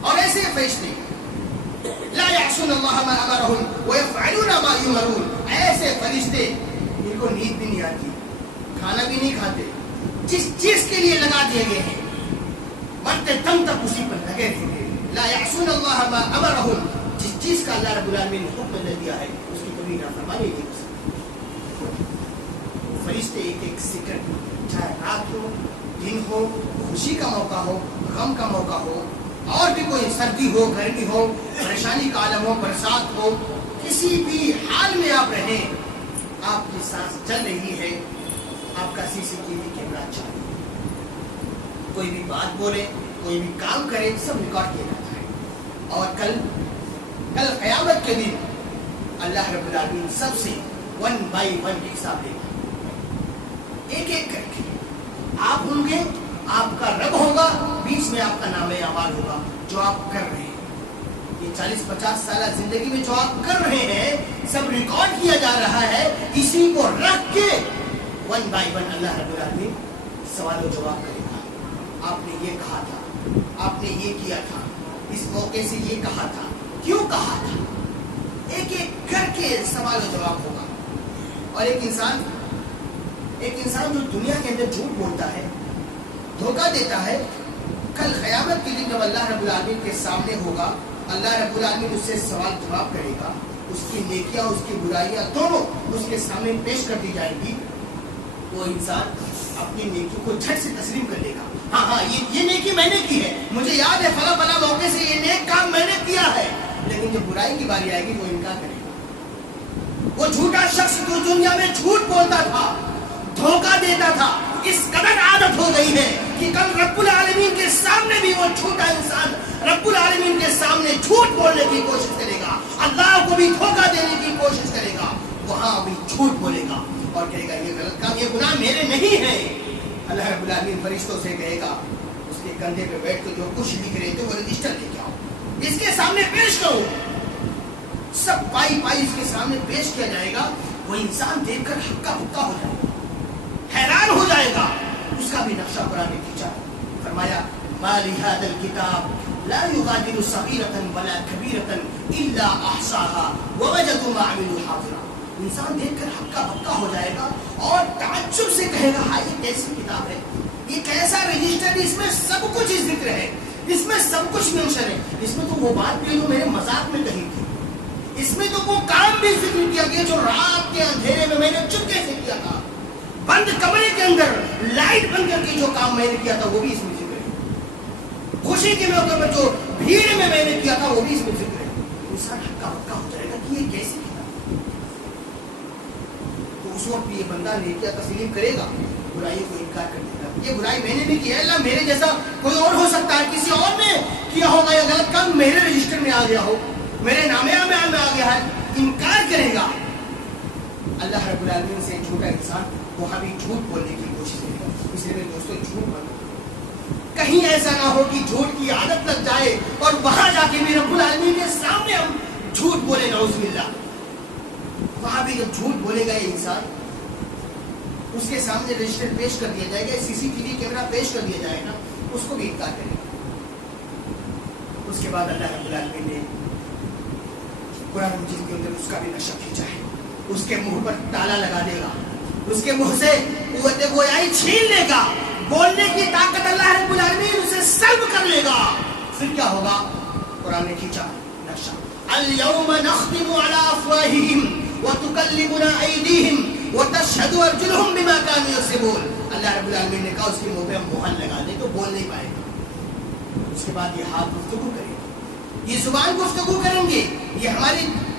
اور ایسے فرشتے لا یعصون اللہ ما امرهم ویفعلون ما یؤمرون, ایسے فرشتے ان کو نیند بھی نہیں آتی, کھانا بھی نہیں کھاتے, جس چیز کے لیے لگا دیے گئے ہیں مرتے دم تک اسی پر لگے رہیں گے. لا یعصون اللہ ما امرهم, جس چیز کا اللہ رب العالمین نے حکم دے دیا ہے اس کی کبھی نافرمانی نہیں ہو سکتی. فرشتے ایک ایک سیکنڈ, چاہے رات ہو دن ہو, خوشی کا موقع ہو غم کا موقع ہو, اور بھی کوئی سردی ہو گرمی ہو, پریشانی کا عالم ہو برسات ہو, کسی بھی حال میں آپ رہیں, آپ کی سانس چل رہی ہے, آپ کا سی سی ٹی وی کیمرہ چل رہا ہے, کوئی بھی بات بولے کوئی بھی کام کرے سب ریکارڈ کیا جاتا ہے. اور کل قیامت کے دن اللہ رب العالمین سب سے 1 by 1 حساب لے گا, ایک ایک کر کے. آپ ہوں گے, آپ کا رب ہوگا, بیچ میں آپ کا نام اعمال ہوگا جو آپ کر رہے ہیں. یہ 40-50 سالہ زندگی میں جو آپ کر رہے ہیں سب ریکارڈ کیا جا رہا ہے. اسی کو رکھ کے 1 by 1 اللہ رب العالمین سوال و جواب کرے گا. آپ نے یہ کہا تھا, آپ نے یہ کیا تھا, اس موقع سے یہ کہا تھا, کیوں کہا تھا, ایک ایک کر کے سوال و جواب ہوگا. اور ایک انسان جو دنیا کے اندر جھوٹ بولتا ہے, دھوکہ دیتا ہے, کل قیامت کے دن جب اللہ رب العالمین کے سامنے ہوگا, اللہ رب العالمین اس سے سوال جواب کرے گا. اس کی نیکیاں اس کی برائیاں دونوں اس کے سامنے پیش کر دی جائیں گی. وہ انسان اپنی نیکی کو جھٹ سے تسلیم کر لے گا. ہاں یہ نیکی میں نے کی ہے, مجھے یاد ہے فلاں فلاں موقع سے یہ نیک کام میں نے کیا ہے. لیکن جب برائی کی باری آئے گی وہ انکار کرے گا. وہ جھوٹا شخص جو دنیا میں جھوٹ بولتا تھا, دھوکہ دیتا تھا, اس قدر عادت ہو گئی ہے کہ کل رب العالمین کے سامنے بھی وہ جھوٹا انسان رب العالمین کے سامنے جھوٹ بولنے کی کوشش کرے گا, اللہ کو بھی دھوکہ دینے کی کوشش کرے گا. وہاں بھی جھوٹ بولے گا اور کہے گا یہ غلط کام, یہ گناہ میرے نہیں ہے. اللہ رب العالمین فرشتوں سے کہے گا, اس کے کندھے پہ بیٹھ کے جو کچھ لکھ رہے تھے وہ رجسٹر لے کے آؤ, اس کے سامنے پیش کرو. سب پائی اس کے سامنے پیش کیا جائے گا. وہ انسان دیکھ کر ہکا بکا ہو جائے گا, حیران ہو جائے گا. اس کا بھی نقشہ قرآن نے کھینچا, فرمایا ما لهذا الكتاب لا يغادر صغيرة ولا كبيرة الا احصاها ووجدوا ما عملوا حاضرا. انسان دیکھ کر ہکا بکا ہو جائے گا اور تعجب سے کہے گا ہاں یہ کیسی کتاب ہے, یہ کیسا رجسٹر, اس میں سب کچھ ذکر ہے, اس میں سب کچھ منشن ہے. اس میں تو وہ بات بھی جو میرے مذاق میں کہی تھی, اس میں تو وہ کام بھی ذکر کیا گیا جو رات کے اندھیرے میں نے چپکے سے کیا تھا, بند کمرے کے اندر لائٹ بند کر کے جو کام میں نے کیا تھا وہ بھی اس میں ذکر ہے. خوشی کے موقع پر جو بھیڑ میں نے کیا تھا وہ بھی اس میں ذکر ہے. انسان ہکا بکا ہو جائے گا کہ یہ کیسی کتاب. تو اس وقت یہ بندہ نیکیاں تسلیم کرے گا, برائیوں کو انکار کر دے گا. یہ برائی میں نے نہیں کی ہے, اللہ میرے جیسا کوئی اور ہو سکتا ہے, کسی اور نے کیا ہوگا, یہ غلط کام میرے رجسٹر میں آ گیا ہو, میرے نامے میں آ گیا ہے. انکار کرے گا. اللہ رب العالمین سے جھوٹا انسان وہاں بھی جھوٹ بولنے کی کوشش کرے گا. اس لیے دوستوں جھوٹ بولو, کہیں ایسا نہ ہو کہ جھوٹ کی عادت لگ جائے اور وہاں جا کے بھی رب العالمین کے سامنے ہم جھوٹ بولے, نعوذ باللہ. وہاں بھی جب جھوٹ بولے گا یہ انسان, اس کے سامنے رجسٹر پیش کر دیا جائے گا, سی سی ٹی وی کیمرہ پیش کر دیا جائے گا, اس کو بھی انکار کرے گا. اس کے بعد اللہ رب العالمین نے قرآن مجید کے اندر اس کا بھی نقشہ کھینچا ہے. اس کے منہ پر تالا لگا دے گا, اس کے منہ سے قوت گویائی چھین لے گا, بولنے کی طاقت اللہ رب العالمین اسے سلب کر لے گا. پھر کیا ہوگا؟ قرآن نے کھینچا نقشہ, اليوم نختم على افواههم وتكلمنا ايديهم وتشهد ارجلهم بما كانوا يكسبون. اللہ رب العالمین نے کہا اس کے منہ پہ ہم مہر لگا دیں تو بول نہیں پائے گا. اس کے بعد یہ ہاتھ گفتگو کریں گے, یہ زبان گفتگو کریں گے, یہ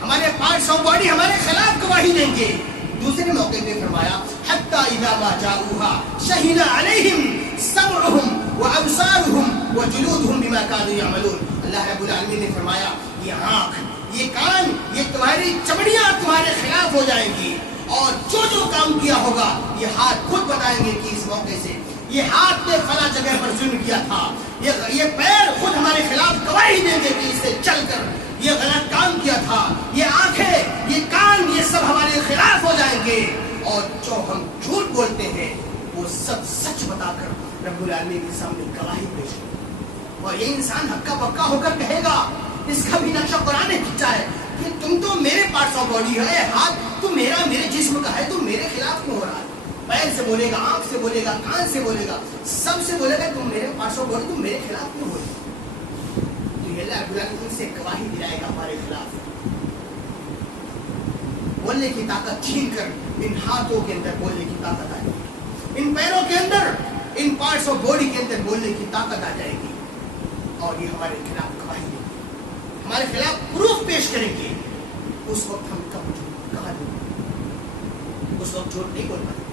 ہمارے پارٹس آف باڈی ہمارے خلاف گواہی دیں گے. دوسرے موقع پہ فرمایا حتی اذا ما جاؤوها شہد علیہم سمعهم وابصارهم وجلودهم بما كانوا يعملون. اللہ رب العالمین نے فرمایا یہ آنکھ, یہ کان, یہ تمہاری چمڑیاں تمہارے خلاف ہو جائیں گی, اور جو کام کیا ہوگا یہ ہاتھ خود بتائیں گے کہ اس موقع سے یہ ہاتھ نے فلاں جگہ پر ظلم کیا تھا, یہ پیر خود ہمارے خلاف گواہی دیں گے کہ اس سے چل کر یہ غلط کام کیا تھا, یہ آنکھیں, یہ کان, یہ سب ہمارے خلاف ہو جائیں گے, اور جو ہم جھوٹ بولتے ہیں وہ سب سچ بتا کر رب العالمین کے سامنے گواہی پیش کریں. اور یہ انسان ہکا پکا ہو کر کہے گا, اس کا بھی نقشہ قرآن نے کھینچا ہے کہ تم تو میرے پارٹس آف باڈی ہے, ہاتھ تو میرے جسم کا ہے, تم میرے خلاف کیوں ہو رہا ہے؟ پیر سے بولے گا, آنکھ سے بولے گا, کان سے بولے گا, سب سے بولے گا تم میرے پارٹس آف باڈی, تم میرے خلاف کیوں ہو رہے ہو؟ تو یہ اللہ رب العالمین سے گواہی دلائے گا ہمارے خلاف. بولنے کی طاقت چھین کر ان ہاتھوں کے اندر بولنے کی طاقت آ جائے گی, ان پیروں کے اندر, ان پارٹس آف باڈی کے اندر بولنے کی طاقت آ جائے گی, اور یہ ہمارے خلاف گواہی دیں گے, ہمارے خلاف پروف پیش کریں گے. اس وقت ہم کب کہاں دیں گے؟ اس وقت جھوٹ نہیں بول پائیں گے,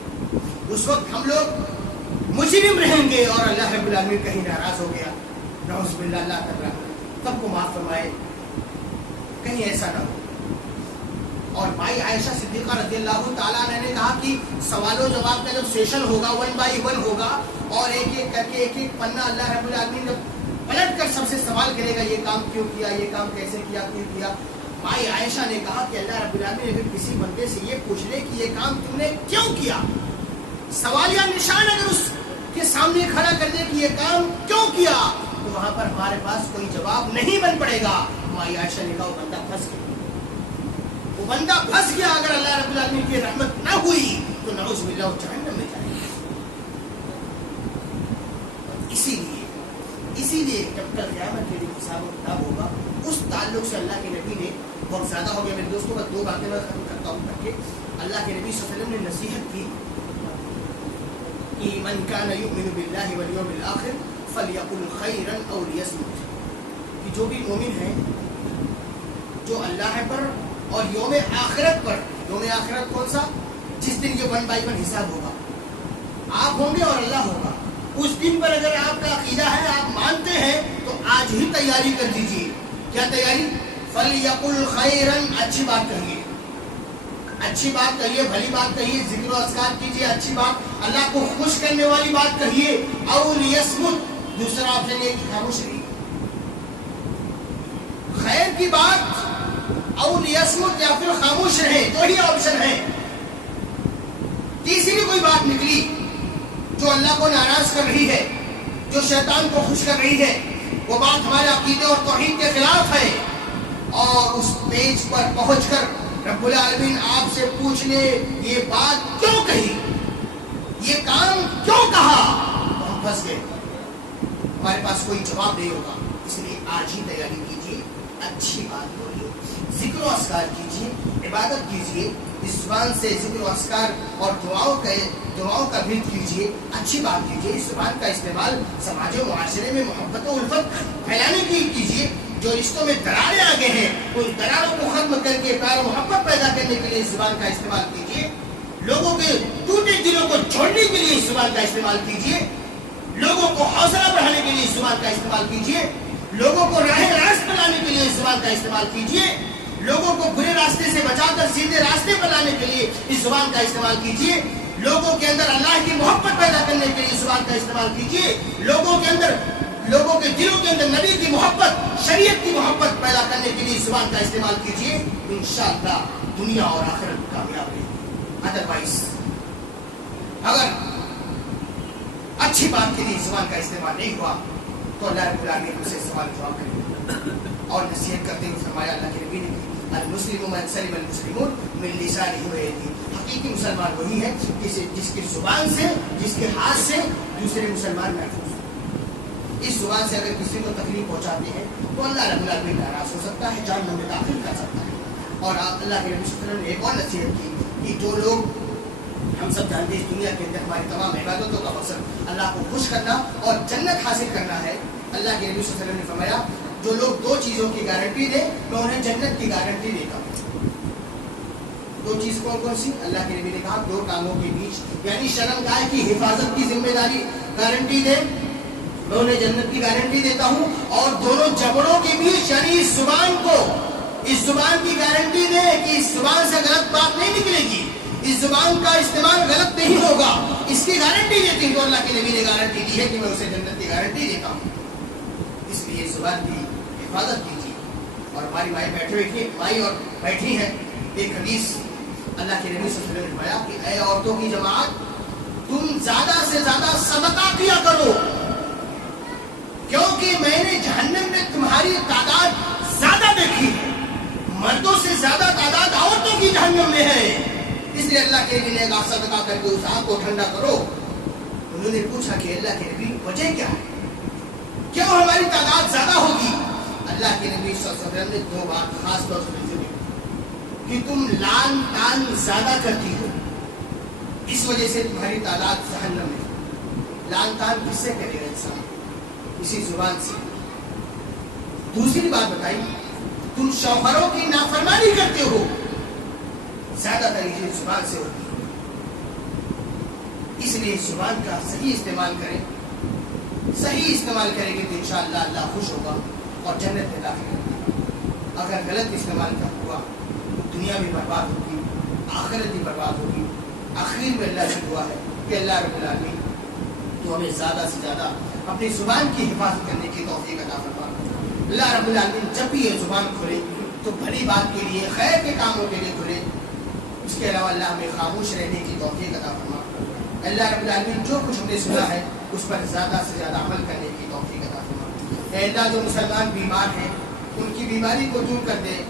اس وقت ہم لوگ مجرم رہیں گے, اور اللہ رب العالمین کہیں ناراض ہو گیا, نعوذ باللہ, اللہ تعالیٰ تب کو معاف فرمائے, کہیں ایسا نہ ہو. اور بھائی عائشہ صدیقہ رضی اللہ تعالیٰ عنہ نے کہا کہ سوال و جواب کا جب سیشن ہوگا 1 by 1 ہوگا, اور ایک ایک کر کے ایک ایک پنا اللہ رب العالمین جب پلٹ کر سب سے سوال کرے گا, یہ کام کیوں کیا, یہ کام کیسے کیا, کیوں کیا. بھائی عائشہ نے کہا کہ اللہ رب العالمین اگر کسی بندے سے یہ پوچھ لے کہ یہ کام تم نے کیوں کیا, سوالیہ نشان اگر اس کے سامنے کھڑا کر دے کہ یہ کام کیوں کیا, تو وہاں پر ہمارے پاس کوئی جواب نہیں بن پڑے گا. بھائی عائشہ نے کہا وہ بندہ پھنس گیا, وہ بندہ پھنس گیا. اگر اللہ رب العالمین کی رحمت نہ ہوئی تو نعوذ باللہ وہ جہنم میں جائے گا. اسی لیے جب کل قیامت کے دن حساب و کتاب ہوگا, اس تعلق سے اللہ کے نبی نے, بہت زیادہ ہو گیا میرے دوستوں کا, 2 باتیں میں ختم کرتا ہوں کر کے. اللہ کے نبی صلی اللہ علیہ وسلم نے نصیحت کی کہ من کان یؤمن باللہ والیوم الآخر فلیقل خیرا او لیصمت, کہ جو بھی مومن ہیں, جو اللہ پر اور یوم آخرت پر, یوم آخرت کون سا, جس دن یہ 1 by 1 حساب ہوگا, آپ ہوں گے اور اللہ ہوگا, اس دن پر اگر آپ کا عقیدہ ہے, آپ مانتے ہیں, تو آج ہی تیاری کر دیجیے. کیا تیاری؟ فَلْيَقُلْ خَيْرًا, اچھی بات کہیے, اچھی بات کہیے, بھلی بات کہیے, ذکر و اذکار کیجیے, اچھی بات, اللہ کو خوش کرنے والی بات کہیے. اَوْ لِيَصْمُتْ, دوسرا آپشن یہ کہ خاموش رہیے. خیر کی بات اَوْ لِيَصْمُتْ, یا پھر خاموش رہے, 2 ہی آپشن ہیں. تیسری کوئی بات نکلی جو اللہ کو ناراض کر رہی ہے, جو شیطان کو خوش کر رہی ہے, وہ بات ہمارے عقیدے اور توحید کے خلاف ہے, اور اس پیج پر پہنچ کر رب العالمین آپ سے پوچھ لے یہ بات کیوں کہی, یہ کام کیوں کہا, تو ہم پھنس گئے, ہمارے پاس کوئی جواب نہیں ہوگا. اس لیے آج ہی تیاری کیجیے, اچھی بات بولیے, ذکر و اذکار کیجیے, عبادت کیجیے, اس زبان سے ذکر و اذکار اور دعاؤں کا بھی کیجیے, اچھی بات کیجیے. اس زبان کا استعمال سماج و معاشرے میں محبت و الفت پھیلانے کی کیجیے. جو رشتوں میں دراریں آگے ہیں, ان دراروں کو ختم کر کے پیار و محبت پیدا کرنے کے لیے اس زبان کا استعمال کیجیے. لوگوں کے ٹوٹے دلوں کو جوڑنے کے لیے اس زبان کا استعمال کیجیے. لوگوں کو حوصلہ بڑھانے کے لیے اس زبان کا استعمال کیجیے. لوگوں کو راہ راست پر لانے کے لیے اس زبان کا استعمال کیجیے. لوگوں کو برے راستے سے بچا کر سیدھے راستے پر لانے کے لیے اس زبان کا استعمال کیجیے. لوگوں کے اندر اللہ کی محبت پیدا کرنے کے لیے اس زبان کا استعمال کیجیے. لوگوں کے دلوں کے اندر نبی کی محبت, شریعت کی محبت پیدا کرنے کے لیے اس زبان کا استعمال کیجیے. انشاءاللہ دنیا اور آخرت کامیاب رہے. ادروائز اگر اچھی بات کے لیے اس زبان کا استعمال نہیں ہوا تو اللہ رب العالمین ہم سے سوال جواب کریں گے. اور نصیحت کرتے ہوئے فرمایا اللہ کے نبی نے کہ المسلم من سلم المسلمون من لسانه ويده, حقیقی مسلمان وہی ہے جس کی زبان سے, جس کے ہاتھ سے دوسرے مسلمان محفوظ ہو. اس زبان سے اگر کسی کو تکلیف پہنچاتے ہیں تو اللہ رب العالمین ناراض ہو سکتا ہے, جہنم میں داخل کر سکتا ہے. اور اللہ کے نبی صلی اللہ علیہ وسلم نے ایک اور نصیحت کی کہ جو لوگ ہم سب جانتے ہیں اس دنیا کے اندر ہماری تمام عبادتوں کا مقصد اللہ کو خوش کرنا اور جنت حاصل کرنا ہے. اللہ کے نبی صلی اللہ علیہ وسلم نے فرمایا جو لوگ دو چیزوں کی گارنٹی دے میں انہیں جنت کی گارنٹی دیتا ہوں. دو چیز کون کون سی؟ اللہ کے نبی نے کہا دو ٹانگوں کے بیچ یعنی شرمگاہ کی حفاظت کی ذمہ داری گارنٹی دے میں انہیں جنت کی گارنٹی دیتا ہوں. اور دونوں جبڑوں کے بیچ یعنی اس زبان کو اس زبان کی گارنٹی دے کہ اس زبان سے غلط بات نہیں نکلے گی, اس زبان کا استعمال غلط نہیں ہوگا, اس کی گارنٹی دیتی ہوں. تو اللہ کے نبی نے گارنٹی دی ہے کہ میں اسے جنت کی گارنٹی دیتا ہوں. اس لیے زبان کی حفاظت کیجیے. اور ہماری مائی اور بیٹھی ہیں. ایک حدیث اللہ کے نبی صلی اللہ علیہ وسلم نے فرمایا کہ اے عورتوں کی جماعت تم زیادہ سے زیادہ صدقہ کیا کرو کیونکہ میں نے جہنم میں تمہاری تعداد زیادہ دیکھی ہے. مردوں سے زیادہ تعداد عورتوں کی جہنم میں ہے. اس لیے اللہ کے نبی نے کہا صدقہ کر کے اس آگ کو ٹھنڈا کرو. انہوں نے پوچھا کہ اللہ کے نبی وجہ کیا ہے, کیوں ہماری تعداد زیادہ ہوگی؟ اللہ کے نبی صلی اللہ علیہ وسلم نے دو بات خاص طور سے ذکر کہ تم لان تان زیادہ کرتی ہو اس وجہ سے تمہاری تعداد جہنم میں. لان تان کس سے کرے گا انسان؟ اسی زبان سے. دوسری بات بتائی تم شوہروں کی نافرمانی کرتے ہو زیادہ تر یہ زبان سے ہوتی ہے. اس لیے زبان کا صحیح استعمال کریں. صحیح استعمال کریں گے تو انشاءاللہ اللہ خوش ہوگا اور جنت میں داخل ہوگا. اگر غلط استعمال کا ہوا دنیا بھی برباد ہوگی, آخرت بھی برباد ہوگی. آخر میں اللہ سے دعا ہے کہ اللہ رب العالمین تو ہمیں زیادہ سے زیادہ اپنی زبان کی حفاظت کرنے کی توفیق عطا فرما. اللہ رب العالمین جب بھی یہ زبان کھولے تو بھلی بات کے لیے, خیر کے کاموں کے لیے کھولے. اس کے علاوہ اللہ ہمیں خاموش رہنے کی توفیق عطا فرما. اللہ رب العالمین جو کچھ ہم نے سنا ہے اس پر زیادہ سے زیادہ عمل کرنے کی توفیق عطا فرما. اے اللہ جو مسلمان بیمار ہیں ان کی بیماری کو دور کر دے.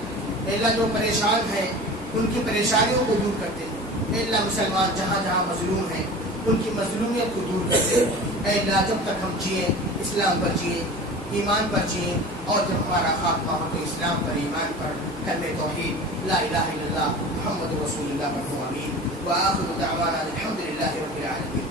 اے اللہ جو پریشان ہیں ان کی پریشانیوں کو دور کر دے. اے اللہ مسلمان جہاں جہاں مظلوم ہیں ان کی مظلومیت کو دور کر دے. اے اللہ جب تک ہم جئیں اسلام پر جئیں, ایمان پر جئیں, اور جب ہمارا خاتمہ ہو تو اسلام پر, ایمان پر, کلمہ توحید لا الہ الا اللہ محمد رسول اللہ پر. آمین. وآخر دعوانا الحمد للہ رب العالمین.